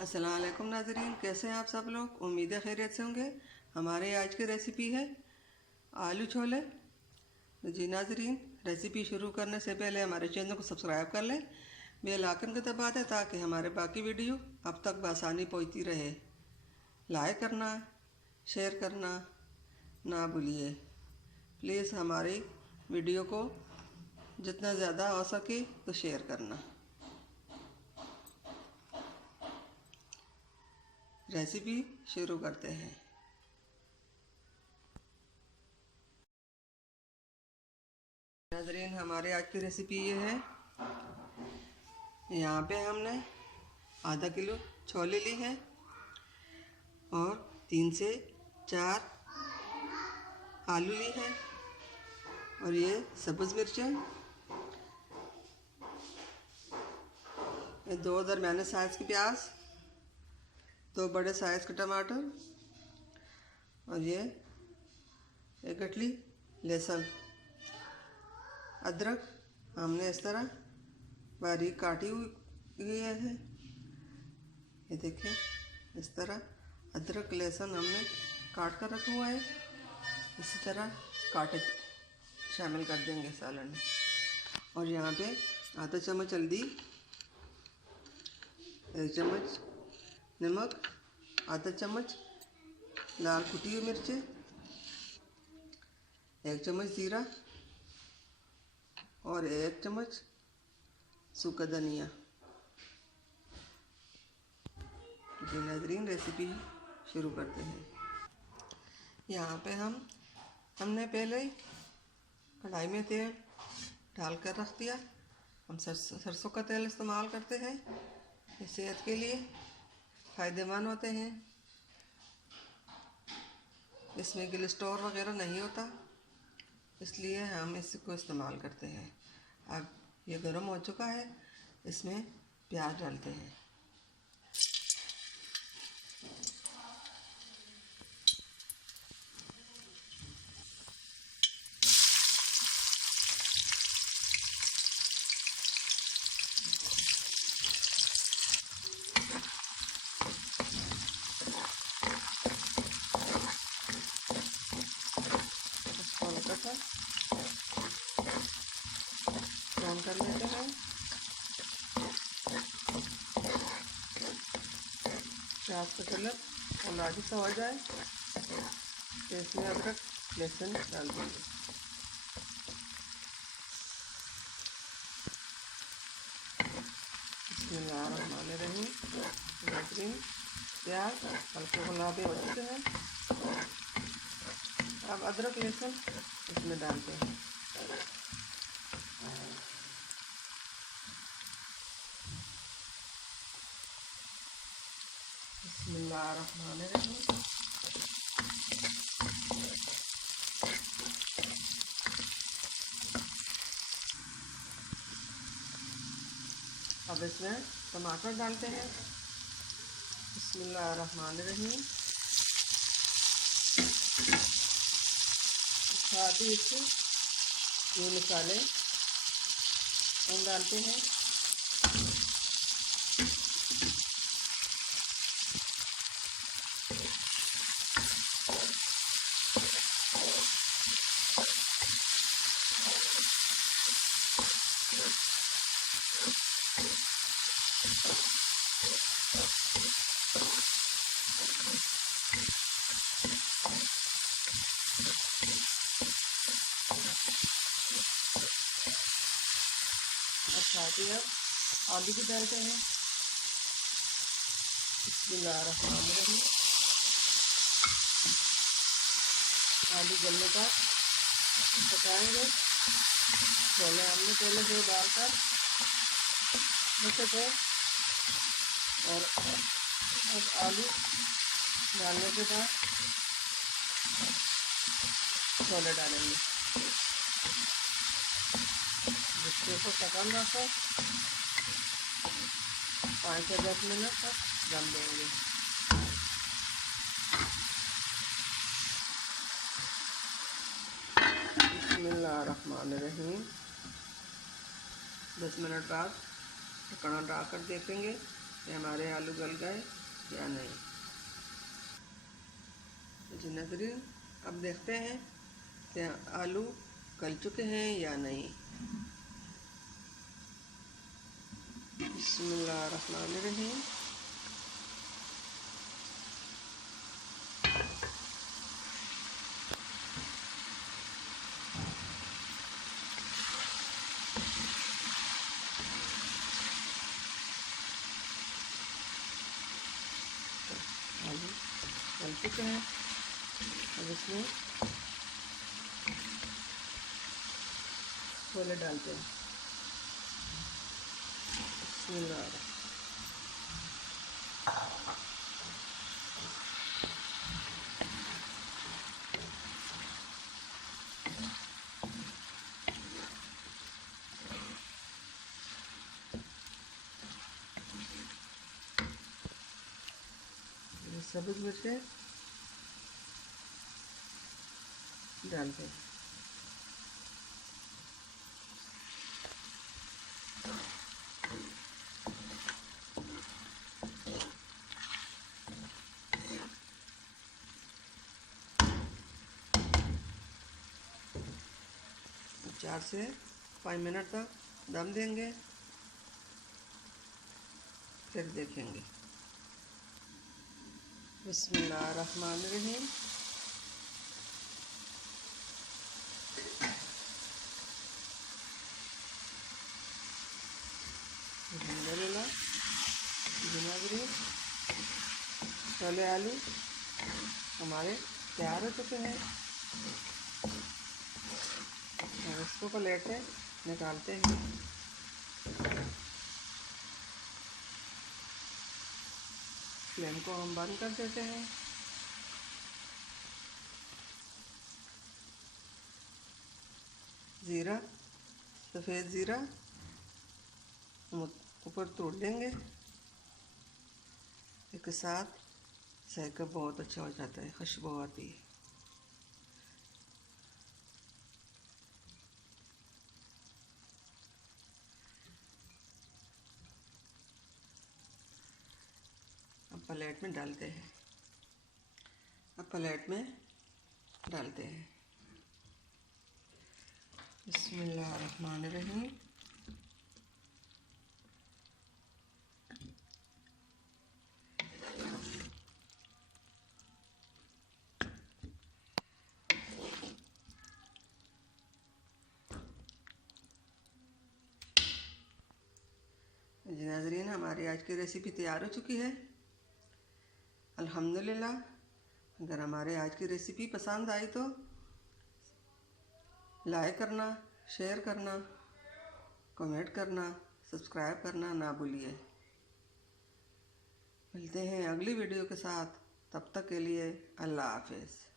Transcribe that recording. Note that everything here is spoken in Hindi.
अस्सलाम वालेकुम नाज़रीन, कैसे हैं आप सब लोग। उम्मीद है खैरियत से होंगे। हमारे आज की रेसिपी है आलू छोले। तो जी नाज़रीन, रेसिपी शुरू करने से पहले हमारे चैनल को सब्सक्राइब कर लें, बेल आइकन को दबा दें ताकि हमारे बाकी वीडियो अब तक बआसानी पहुंचती रहे। लाइक करना, शेयर करना ना भूलिए। प्लीज़ हमारी वीडियो को जितना ज़्यादा हो सके तो शेयर करना। रेसिपी शुरू करते हैं। नाज़रीन, हमारे आज की रेसिपी ये है। यहाँ पे हमने आधा किलो छोले ली हैं और 3 से 4 आलू ली हैं और ये सब्ज़ मिर्चें, 2 दरमियाने साइज़ के प्याज, 2 बड़े साइज़ के टमाटर और ये 1 गठली लहसुन। अदरक हमने इस तरह बारीक काटी हुई है। ये देखें, इस तरह अदरक लहसुन हमने काट कर रखा हुआ है। इसी तरह काटे शामिल कर देंगे सालन में। और यहाँ पे आधा चम्मच हल्दी, 1 चम्मच नमक, आधा चम्मच लाल कुटी हुई मिर्चें, 1 चम्मच जीरा और 1 चम्मच सूखा धनिया। जी नाज़रीन, रेसिपी शुरू करते हैं। यहाँ पे हमने पहले ही कढ़ाई में तेल डाल कर रख दिया। हम सरसों का तेल इस्तेमाल करते हैं। ये सेहत के लिए फ़ायदेमंद होते हैं। इसमें कोलेस्ट्रॉल वगैरह नहीं होता, इसलिए हम इसको इस्तेमाल करते हैं। अब ये गर्म हो चुका है, इसमें प्याज डालते हैं। इसको हल्का सा ब्राउन कर लेते हैं। प्याज का कलर गुलाबी सा हो जाए तो इसमें अदरक लहसुन डाल देंगे। बिस्मिल्लाहिर्रहमानिर्रहीम। प्याज हल्के गुलाबी हो चुके हैं। अब अदरक लहसुन इसमें डालते हैं। बिस्मिल्लाहिर्रहमानिर्रहीम। अब इसमें टमाटर डालते हैं। बिस्मिल्लाहिर्रहमानिर्रहीम। साथ ही इसके ये मसाले हम डालते हैं। और साथ ही अब आलू भी डालते हैं। बिस्मिल्लाहिर्रहमानिर्रहीम। आलू गलने का पकाएंगे। छोले हमने पहले से डालकर रखे थे और अब आलू डालने के बाद छोले डालेंगे। जिसके ऊपर ढक्कन रखकर 5 से 10 मिनट तक दम देंगे। बिस्मिल्लाहिर्रहमानिर्रहीम। 10 मिनट बाद ढक्कन हटा कर देखेंगे कि हमारे आलू गल गए या नहीं। जी नाज़रीन, अब देखते हैं कि आलू गल चुके हैं या नहीं। बिस्मिल्लाहिर्रहमानिर्रहीम। आलू गल चुके हैं। अब इसमें छोले डालते हैं। बिस्मिल्लाह। सब्ज़ मिर्चें डालते हैं। चार से 5 मिनट तक दम देंगे, फिर देखेंगे। बिस्मिल्लाहिर्रहमानिर्रहीम। अल्हम्दुलिल्लाह। नाज़रीन, छोले आलू हमारे तैयार हो चुके हैं। और इसको प्लेट में निकालते हैं। फ्लेम को हम बंद कर देते हैं। ज़ीरा, सफ़ेद ज़ीरा ऊपर तोड़ देंगे। इसके साथ जायका बहुत अच्छा हो जाता है, खुशबू आती है। अब प्लेट में डालते हैं। बिस्मिल्लाहिर्रहमानिर्रहीम। जी नाज़रीन, हमारी आज की रेसिपी तैयार हो चुकी है। अल्हम्दुलिल्लाह। अगर हमारे आज की रेसिपी पसंद आई तो लाइक करना, शेयर करना, कमेंट करना, सब्सक्राइब करना ना भूलिए। मिलते हैं अगली वीडियो के साथ। तब तक के लिए अल्लाह हाफ़िज़।